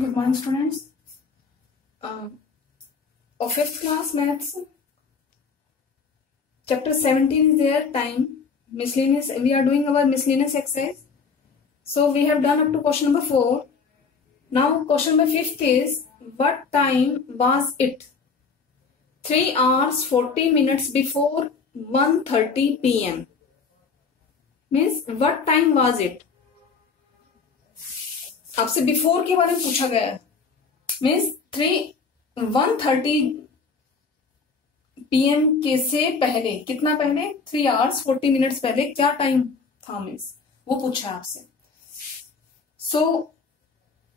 Good morning, students. Of fifth class maths, chapter 17 is there. Time miscellaneous. We are doing our miscellaneous exercise. So we have done up to question number 4. Now question number 5 is, what time was it? 3 hours 40 minutes before 1:30 p.m. Means what time was it? आपसे before के बारे में पूछा गया है. Means 1:30 PM के से पहले, कितना पहले? 3 hours 40 minutes पहले क्या टाइम था? मीन्स वो पूछा है आपसे. So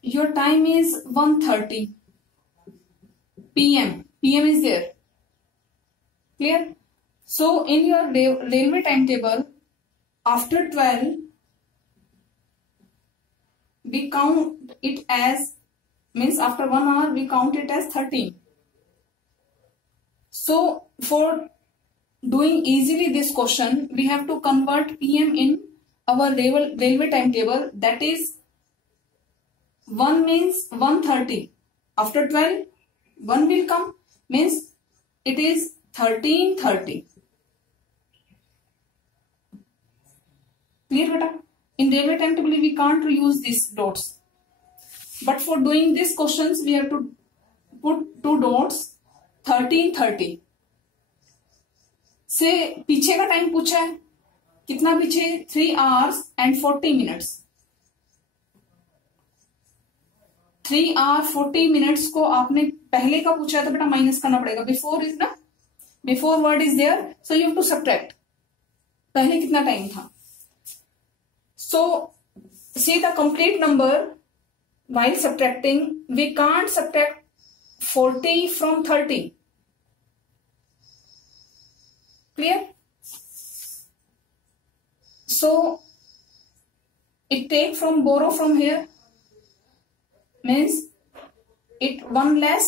your time is 1:30 PM. PM is there. Clear? So in your railway timetable, after 12 we count it as, means after 1 hour we count it as 13. So for doing easily this question, we have to convert PM in our railway timetable. That is 1 means 1:30. After 12 1 will come, means it is 13:30. Clear beta? In railway timetable we can't use these dots, but for doing these questions we have to put 2 dots. 13:30 से पीछे का time पूछा है. कितना पीछे? 3 hours and 40 minutes. 3 hours 40 minutes को आपने पहले का पूछा है तो बेटा माइनस करना पड़ेगा. बिफोर इज ना, before word is there, so you have to subtract. पहले कितना टाइम था? So see the complete number. While subtracting, we can't subtract 40 from 30. Clear? So it take from, borrow from here, means it 1 less,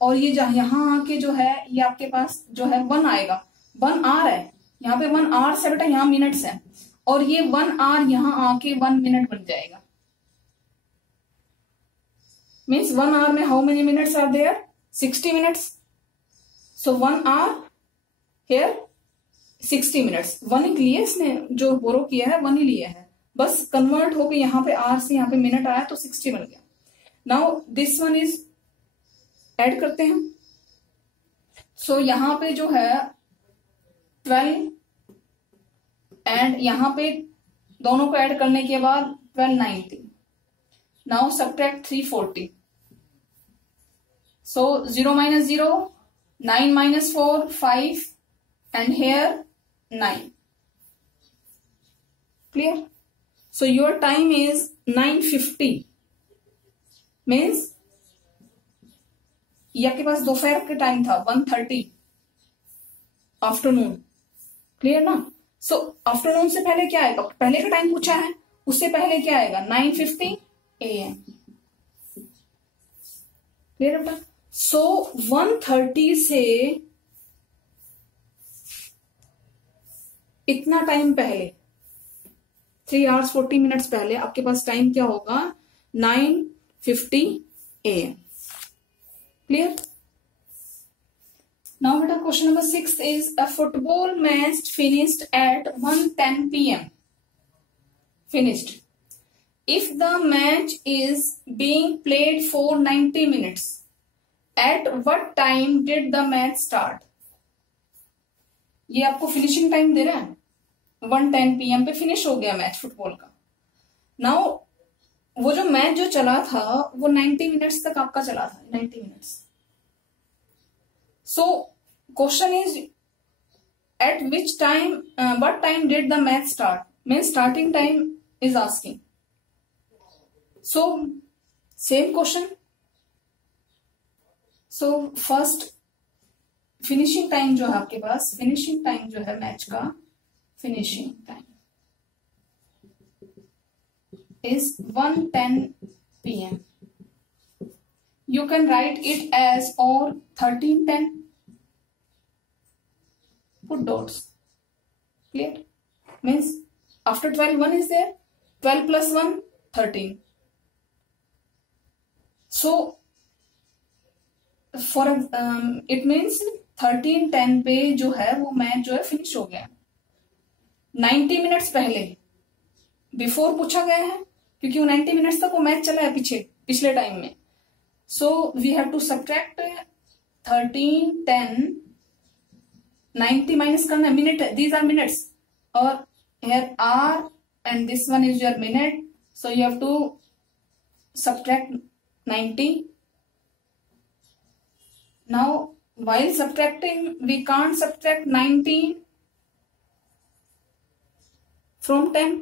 और ये यहाँ आके जो है ये आपके पास जो है 1 आएगा. 1 hour है यहाँ पे. 1 hour से बेटा यहाँ मिनट्स है, और ये 1 hour यहां आके 1 minute बन जाएगा. मीन्स 1 hour में how many minutes are there? 60 minutes. So 1 hour here 60 minutes. 1 ही लिए इसने, जो बोरो किया है 1 ही लिया है, बस कन्वर्ट होके यहाँ पे आर से यहाँ पे मिनट आया तो 60 बन गया. Now this one is add करते हैं. सो यहाँ पे जो है 12 एंड यहाँ पे दोनों को ऐड करने के बाद 1290. Now subtract 340. So 0 minus 0, 9 minus 4, 5, and here 9. Clear? So your time is 9:50. Means ये आपके पास दोपहर के टाइम था 1:30 आफ्टरनून. क्लियर ना? सो आफ्टरनून से पहले क्या आएगा? पहले का टाइम पूछा है, उससे पहले क्या आएगा? 9:50 AM. क्लियर बेटा? सो 1:30 से इतना टाइम पहले, 3 hours 40 minutes पहले आपके पास टाइम क्या होगा? 9:50 AM. Clear? Now beta question number 6 is, a football match finished at 1:10 PM. Finished. If the match is being played for 90 minutes, at what time did the match start? ये आपको finishing time दे रहा है. 1:10 PM पे finish हो गया match football का. Now वो जो मैच जो चला था वो 90 मिनट्स तक आपका चला था. 90 minutes. So question is, at which time, what time did the match start? Means starting time is asking. So same question. So first finishing time जो है आपके पास, finishing time जो है मैच का, finishing time is 1:10 PM. You can write it as or 13:10. Put dots. Clear? Means after 12 1 is there. 12 plus 1 13. So for it means 13:10 पे जो है वो मैच जो है फिनिश हो गया, 90 मिनट्स पहले, बिफोर पूछा गया है क्योंकि वो 90 मिनट्स तक वो मैच चला है पिछले टाइम में. So we have to subtract 13:10, 90 माइनस करना, मिनट, दीज आर मिनट्स, और here are and this one is your minute, so you have to subtract 90. Now while subtracting we can't subtract 90 from 10.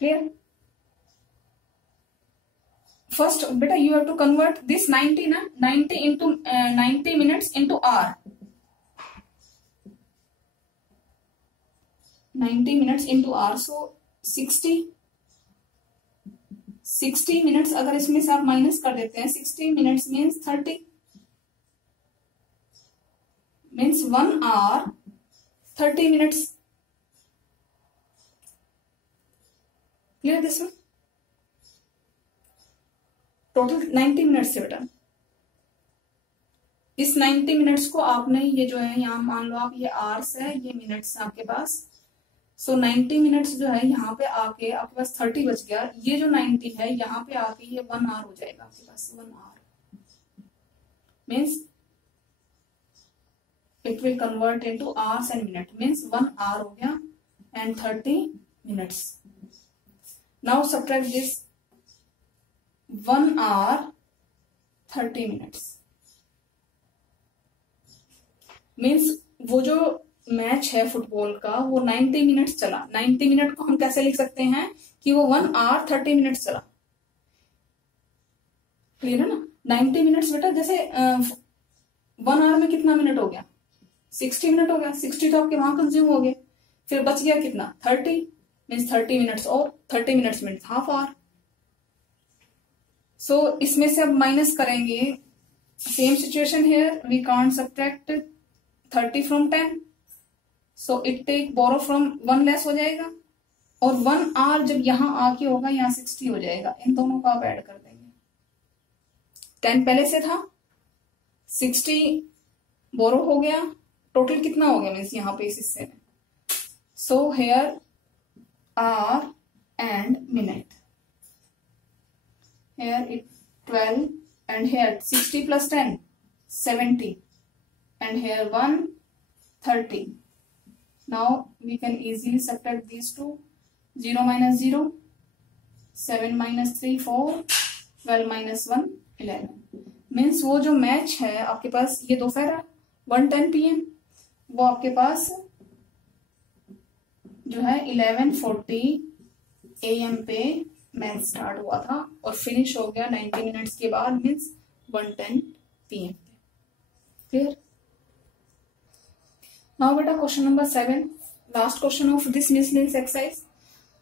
Clear? First beta you have to convert this 90 na 90 into 90 minutes into hour. 90 minutes into hour, so 60 minutes अगर इसमें से आप minus कर देते हैं, 60 minutes means 30, means 1 hour 30 minutes. Clear this one? Total 90 minutes से बेटा. इस 90 मिनट्स को आपने ये जो है यहाँ मान लो आप, ये आवर्स है, ये मिनट्स है आपके पास. सो 90 मिनट्स जो है यहाँ पे आके आपके पास 30 बच गया. ये जो 90 है यहाँ पे आके ये 1 hour हो जाएगा आपके पास. 1 hour means it will convert into hours and minute, means 1 hour हो गया and 30 minutes. Now subtract this 1 hour 30 minutes, means वो जो मैच है फुटबॉल का वो 90 मिनट्स चला. 90 मिनट को हम कैसे लिख सकते हैं कि वो 1 hour 30 मिनट्स चला. क्लियर है ना? 90 मिनट्स बेटा, जैसे 1 hour में कितना मिनट हो गया? 60 मिनट हो गया. 60 तो आपके वहां कंज्यूम हो गए, फिर बच गया कितना? 30, मीन्स 30 मिनट्स, और 30 minutes means half hour. So इसमें से अब माइनस करेंगे. Same situation here, we can't subtract 30 from 10, so it take borrow from 1 less हो जाएगा, और 1 hour जब यहां आके होगा यहाँ 60 हो जाएगा. इन दोनों को आप ऐड कर देंगे. 10 पहले से था, 60 बोरो हो गया, टोटल कितना हो गया मीन्स यहाँ पे इस हिस्से में. So here hour and minute, here it 12 and here 60 plus 10 70, and here 1 30. Now we can easily subtract these two. 0 minus 0, 7 minus 3 4, 12 minus 1 11. Means वो जो मैच है आपके पास ये दोपहर 1:10 PM, वो आपके पास जो है 11:40 AM पे मैच स्टार्ट हुआ था और फिनिश हो गया 90 मिनट्स के बाद, मीन्स 1:10 PM पे. क्लियर? नाउ बेटा question number 7, last question of this miscellaneous exercise.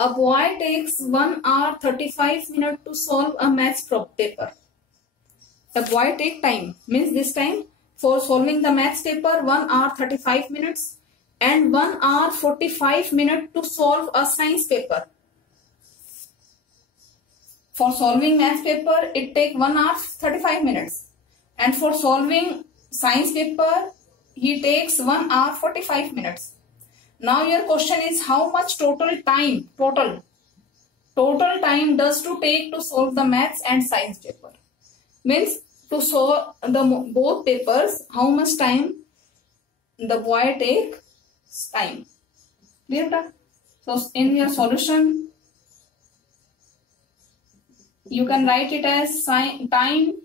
A boy takes 1 hour 35 minutes to solve a maths paper. The boy take time, means this time for solving the maths paper 1 hour 35 minutes and 1 hour 45 minutes to solve a science paper. For solving maths paper, it take 1 hour 35 minutes. And for solving science paper, he takes 1 hour 45 minutes. Now your question is how much total time does to take to solve the maths and science paper. Means to solve the both papers, how much time the boy take time. Clear? So in your solution, you can write it as time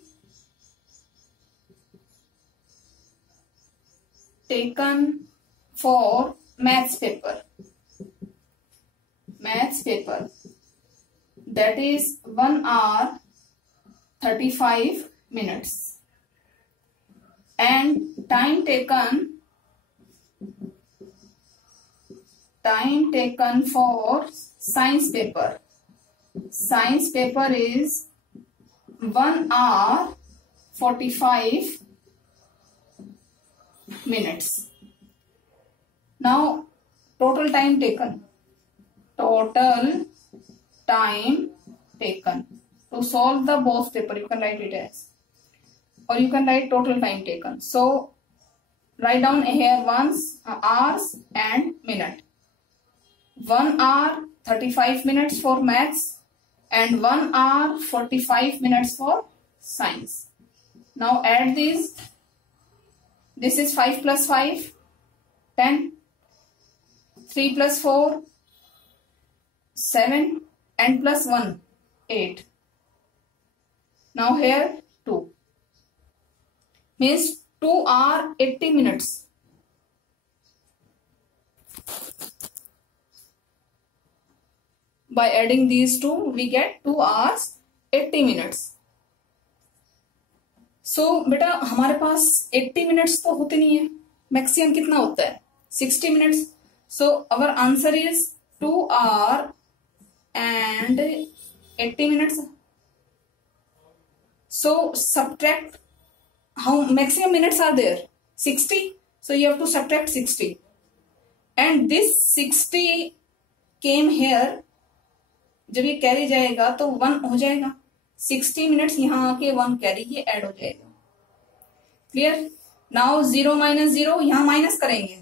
taken for maths paper. That is 1 hour 35 minutes. And time taken for science paper. Science paper is 1 hour 45 minutes. Now total time taken to to solve the both paper. You can write it as, or you can write total time taken. So write down here ones, hours and minute. 1 hour 35 minutes for maths and 1 hour 45 minutes for science. Now add these. This is 5 plus 5, 10. 3 plus 4, 7, and plus 1, 8. Now here 2. Means 2 hour 80 minutes. By adding these two, we get 2 hours 80 minutes. So बेटा हमारे पास 80 minutes तो होते नहीं है, maximum कितना होता है 60 minutes. So our answer is 2 hour and 80 minutes. So subtract how maximum minutes are there, 60. So you have to subtract 60, and this 60 came here. जब ये कैरी जाएगा तो 1 हो जाएगा. 60 मिनट्स यहाँ आके 1 कैरी ये ऐड हो जाएगा. क्लियर. नाउ 0 माइनस 0 यहाँ माइनस करेंगे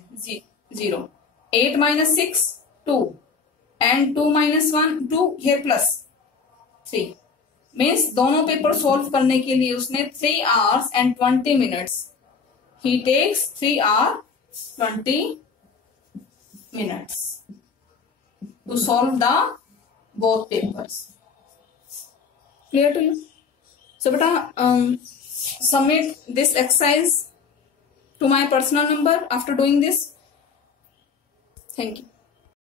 0. 8 minus 6 2 and 2 minus 1 2 here plus 3. Means दोनों पेपर सॉल्व करने के लिए उसने 3 hours and 20 minutes. He takes 3 hours 20 minutes to solve the both papers. Clear to you? So beta submit this exercise to my personal number after doing this. Thank you.